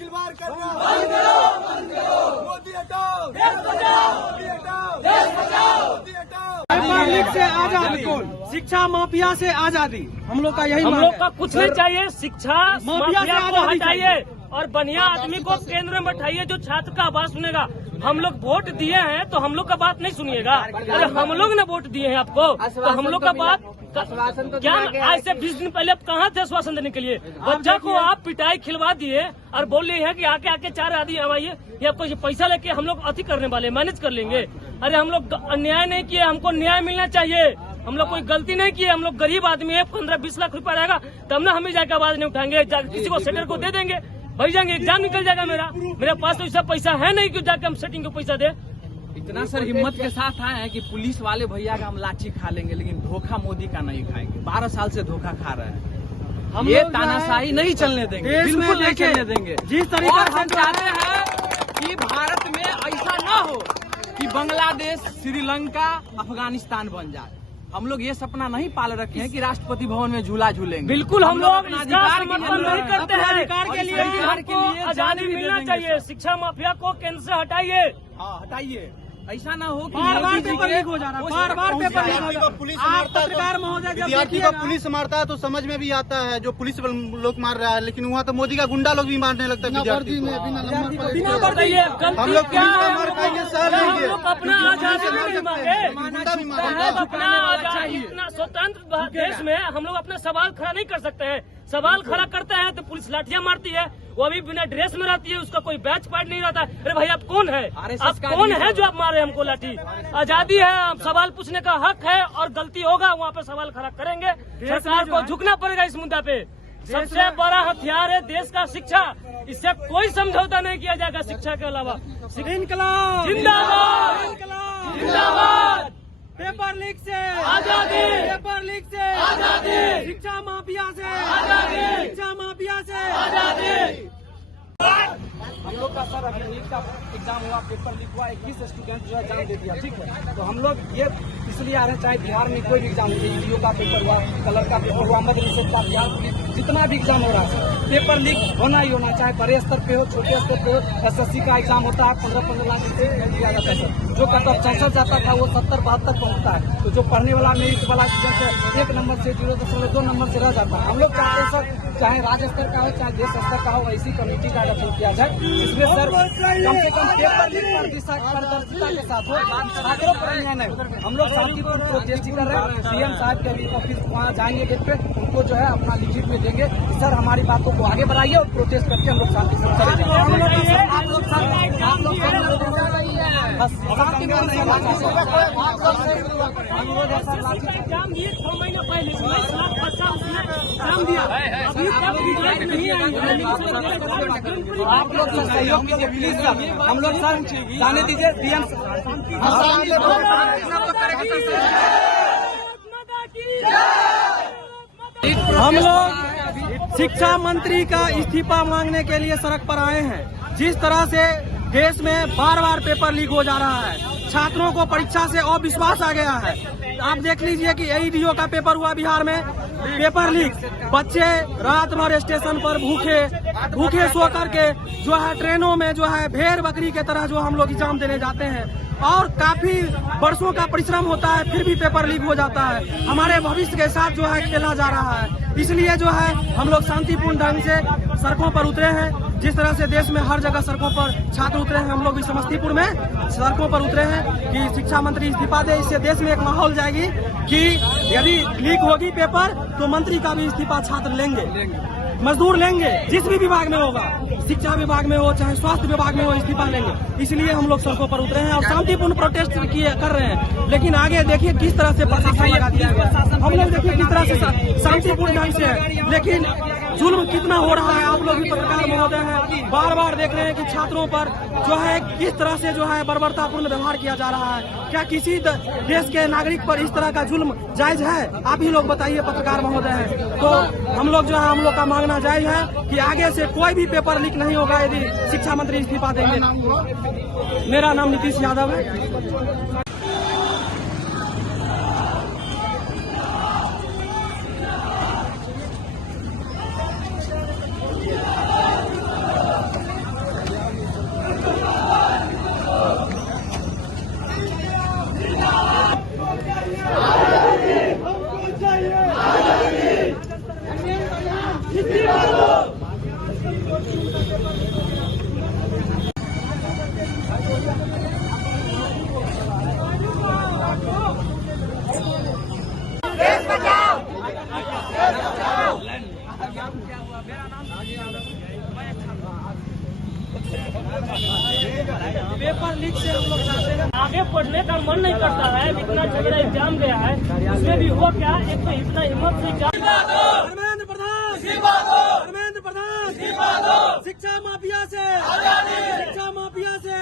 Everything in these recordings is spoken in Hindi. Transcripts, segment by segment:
खिलवाड़ करना बंद करो, मोदी हटाओ, देश बचाओ, मोदी हटाओ, देश बचाओ, मोदी हटाओ। पेपर लीक से आजादी, शिक्षा माफिया से आजादी, हम लोग का यही हम मांग लोग है। का कुछ नहीं चाहिए, शिक्षा माफिया को हटाइए और बढ़िया आदमी को केंद्र में बैठाइए जो छात्र का आवाज सुनेगा। हम लोग वोट दिए हैं तो हम लोग का बात नहीं सुनिएगा। अरे हम लोग ने वोट दिए हैं आपको तो हम लोग का बात क्या? आज से 20 दिन पहले आप कहाँ थे आश्वासन देने के लिए? बच्चा को आप पिटाई खिलवा दिए और बोल रहे हैं कि आके 4 आदमी आइए, ये आपको पैसा लेके हम लोग अति करने वाले मैनेज कर लेंगे। अरे हम लोग अन्याय नहीं किए, हमको न्याय मिलना चाहिए। हम लोग कोई गलती नहीं की है, हम लोग गरीब आदमी है। 15-20 लाख रुपया रहेगा तब ना हमें जाकर आवाज नहीं उठाएंगे, किसी को सेटर को दे देंगे, भाई जाएंगे, एग्जाम निकल जाएगा मेरे पास तो ऐसा पैसा है नहीं कि जाके हम सेटिंग को पैसा दे। इतना सर हिम्मत के साथ आए हैं कि पुलिस वाले भैया का हम लाठी खा लेंगे लेकिन धोखा मोदी का नहीं खाएंगे। 12 साल से धोखा खा रहे हैं। हम ये तानाशाही नहीं चलने देंगे, बिल्कुल नहीं चलने देंगे। जिस तरीके और हम चाहते हैं कि भारत में ऐसा न हो कि बांग्लादेश, श्रीलंका, अफगानिस्तान बन जाए। हम लोग ये सपना नहीं पाल रखे हैं कि राष्ट्रपति भवन में झूला झूलेंगे। बिल्कुल हम लोग अपना अधिकार नहीं करते हैं। अधिकार के लिए हमको आजादी मिलना चाहिए। शिक्षा माफिया को केंद्र से हटाइए। हाँ हटाइए, ऐसा ना हो कि बार पेपर लीक हो जा रहा है, बार पेपर लीक हो जा रहा है। आप पत्रकार महोदय जब विद्यार्थी को पुलिस मारता है तो समझ में भी आता है जो पुलिस लोग मार रहा है, लेकिन वहाँ तो मोदी का गुंडा लोग भी मारने लगता है विद्यार्थी को। बिना बताइए हम लोग क्या है? मार खाएंगे, सह हम लेंगे। लोग अपना आजादी नहीं मांगे, गुंडा भी साहब मारेगा। अपना आजादी, इतना स्वतंत्र देश में हम लोग अपना सवाल खड़ा नहीं कर सकते हैं। सवाल खड़ा करते हैं तो पुलिस लाठियां मारती है, वो अभी बिना ड्रेस में रहती है, उसका कोई बैच पार्ट नहीं रहता। अरे भाई आप कौन है? आप कौन है जो आप मारे हमको लाठी? आजादी है, सवाल पूछने का हक है और गलती होगा वहाँ पे सवाल खड़ा करेंगे। सरकार को झुकना पड़ेगा इस मुद्दा पे। सबसे बड़ा हथियार है देश का शिक्षा, इससे कोई समझौता नहीं किया जाएगा शिक्षा के अलावा। इनकलाब जिंदाबाद, जिंदाबाद। पेपर लीक से आजादी, पेपर लीक से आजादी, शिक्षा माफिया से आजादी, शिक्षा माफिया से आजादी। हम लोग का सर अभी नीट का एग्जाम हुआ, पेपर लीक हुआ, 21 स्टूडेंट जो है एग्जाम दे दिया, ठीक है। तो हम लोग ये इसलिए आ रहे हैं, चाहे बिहार में कोई भी एग्जाम हो, ईडीओ का पेपर हुआ, कलर का पेपर हुआ, मध्य निषेध का, बिहार में जितना भी एग्जाम हो रहा है पेपर लीक होना ही होना, चाहे बड़े स्तर पे हो, छोटे स्तर पे हो। SSC का एग्जाम होता है, 15-15 लाख रुपए दिया जाता है सर। जो कट ऑफ 66 जाता था वो 70-72 पहुंचता है। तो जो पढ़ने वाला मेरिट वाला स्टूडेंट 1 नंबर से 0.2 नंबर से रह जाता है। हम लोग चाहते हैं सर, चाहे राज्य स्तर का हो चाहे देश स्तर का हो, ऐसी कमेटी का गठन किया जाए जिसमें सर कम से कम पेपर लीक पारदर्शिता के साथ हो, छात्रों पर अन्याय नहीं हो। हम लोग शांतिपूर्ण प्रोटेस्ट कर रहे हैं। CM साहब के भी ऑफिस वहाँ जाएंगे गेट पे, उनको जो है अपना लिखित में देंगे सर हमारी बातों को आगे बढ़ाइए और प्रोटेस्ट करके हम लोग शांतिपूर्ण चले जाएंगे। आप लोग बस शांतिपूर्ण एग्जाम दिए 6 महीने पहले, 19 लाख बच्चा उसने एग्जाम दिया, अभी तक रिजल्ट नहीं आई। आप लोग सर सहयोग कीजिए प्लीज सर। हम लोग सर जाने दीजिए CM हम लोग शिक्षा मंत्री का इस्तीफा मांगने के लिए सड़क पर आए हैं। जिस तरह से देश में बार पेपर लीक हो जा रहा है, छात्रों को परीक्षा से अविश्वास आ गया है। आप देख लीजिए कि AEDO का पेपर हुआ बिहार में, पेपर लीक, बच्चे रात भर स्टेशन पर भूखे सो करके जो है ट्रेनों में जो है भेड़ बकरी के तरह जो हम लोग एग्जाम देने जाते हैं और काफी वर्षों का परिश्रम होता है, फिर भी पेपर लीक हो जाता है। हमारे भविष्य के साथ जो है खेला जा रहा है। इसलिए जो है हम लोग शांतिपूर्ण ढंग से सड़कों पर उतरे हैं। जिस तरह से देश में हर जगह सड़कों पर छात्र उतरे हैं, हम लोग भी समस्तीपुर में सड़कों पर उतरे हैं कि शिक्षा मंत्री इस्तीफा दे। इससे देश में एक माहौल जाएगी कि यदि लीक होगी पेपर तो मंत्री का भी इस्तीफा छात्र लेंगे, मजदूर लेंगे, जिस भी विभाग में होगा, शिक्षा विभाग में हो चाहे स्वास्थ्य विभाग में हो, इस्तीफा लेंगे। इसलिए हम लोग सड़कों पर उतरे हैं और शांतिपूर्ण प्रोटेस्ट कर रहे हैं। लेकिन आगे देखिए किस तरह से प्रशासन लगा दिया गया। हम लोग देखिए किस तरह से शांतिपूर्ण ढंग से है, लेकिन जुल्म कितना हो रहा है। आप लोग भी पत्रकार महोदय हैं, बार देख रहे हैं कि छात्रों पर जो है किस तरह से जो है बर्बरतापूर्ण व्यवहार किया जा रहा है। क्या किसी देश के नागरिक पर इस तरह का जुल्म जायज है? आप ही लोग बताइए, पत्रकार महोदय हैं। तो हम लोग जो है, हम लोग का मांगना जायज है कि आगे से कोई भी पेपर लीक नहीं होगा यदि शिक्षा मंत्री इस्तीफा देंगे। मेरा नाम नीतीश यादव है। पेपर लीक से हम लोग चाहते हैं आगे पढ़ने का मन नहीं करता है। इतना झगड़ा एग्जाम गया है, उसमें भी हुआ क्या, एक तो इतना हिम्मत से एग्जाम। धर्मेंद्र प्रधान, धर्मेंद्र प्रधान, शिक्षा माफिया से, शिक्षा माफिया से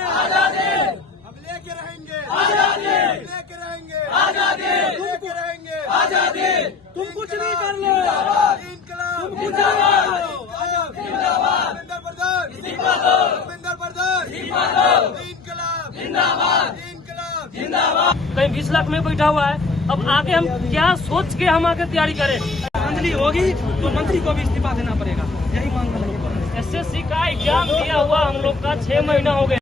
हम लेके रहेंगे लेके रहेंगे लेके रहेंगे आजादी। तुम कुछ नहीं कर लो, इनकलाब तुम कुछ नहीं कर लो। धर्मेंद्र प्रधान, धर्मेंद्र प्रधान, इनकलाब इनकलाब। कहीं 20 लाख में बैठा हुआ है। अब आगे हम क्या सोच के हम आगे तैयारी करें। धांधली होगी तो मंत्री को भी इस्तीफा देना पड़ेगा, यही मांग हम लोग कर रहे हैं। SSC का एग्जाम दिया हुआ हम लोग का 6 महीना हो गया।